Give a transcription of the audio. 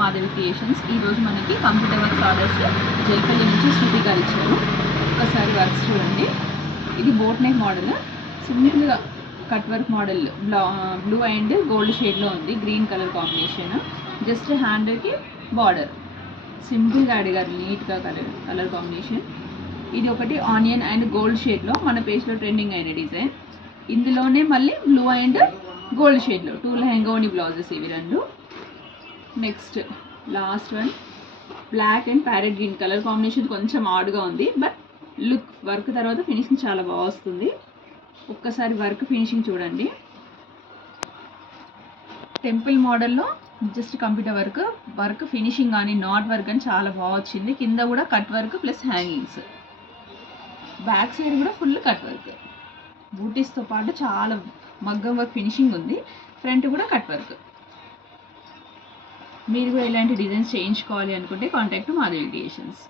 Madhavi creations. ఈరోజు మనకి computer works orders జైపల్లి నుంచి శృతి గారు ఇచ్చారు. ఒకసారి వర్క్స్ చూడండి. ఇది బోట్ నెక్ మోడల్, సింపుల్గా cut work model, blue and gold షేడ్లో ఉంది, గ్రీన్ కలర్ కాంబినేషన్. జస్ట్ హ్యాండ్కి బార్డర్ సింపుల్గా అడిగారు, నీట్గా కలర్ కాంబినేషన్. ఇది ఒకటి ఆనియన్ అండ్ గోల్డ్ షేడ్లో మన పేజ్లో ట్రెండింగ్ అయిన డిజైన్. ఇందులోనే మళ్ళీ బ్లూ అండ్ గోల్డ్ షేడ్లో 2 లెహంగా ఓని బ్లౌజెస్ ఇవి రెండు. Next last one black and parrot green colour combination కొంచెం ఆడ్గా ఉంది, బట్ లుక్ వర్క్ తర్వాత ఫినిషింగ్ చాలా బాగా వస్తుంది. ఒక్కసారి వర్క్ ఫినిషింగ్ చూడండి. టెంపుల్ మోడల్లో జస్ట్ కంప్యూటర్ వర్క్ ఫినిషింగ్ కానీ నాట్ వర్క్ కానీ చాలా బాగా వచ్చింది. కింద కూడా cut work plus hangings, back side కూడా ఫుల్ కట్ వర్క్, బూటీస్తో పాటు చాలా మగ్గం వర్క్ ఫినిషింగ్ ఉంది. ఫ్రంట్ కూడా కట్ వర్క్. మీరు కూడా ఇలాంటి డిజైన్స్ చేయించుకోవాలి అనుకుంటే కాంటాక్ట్ మాధవి క్రియేషన్స్.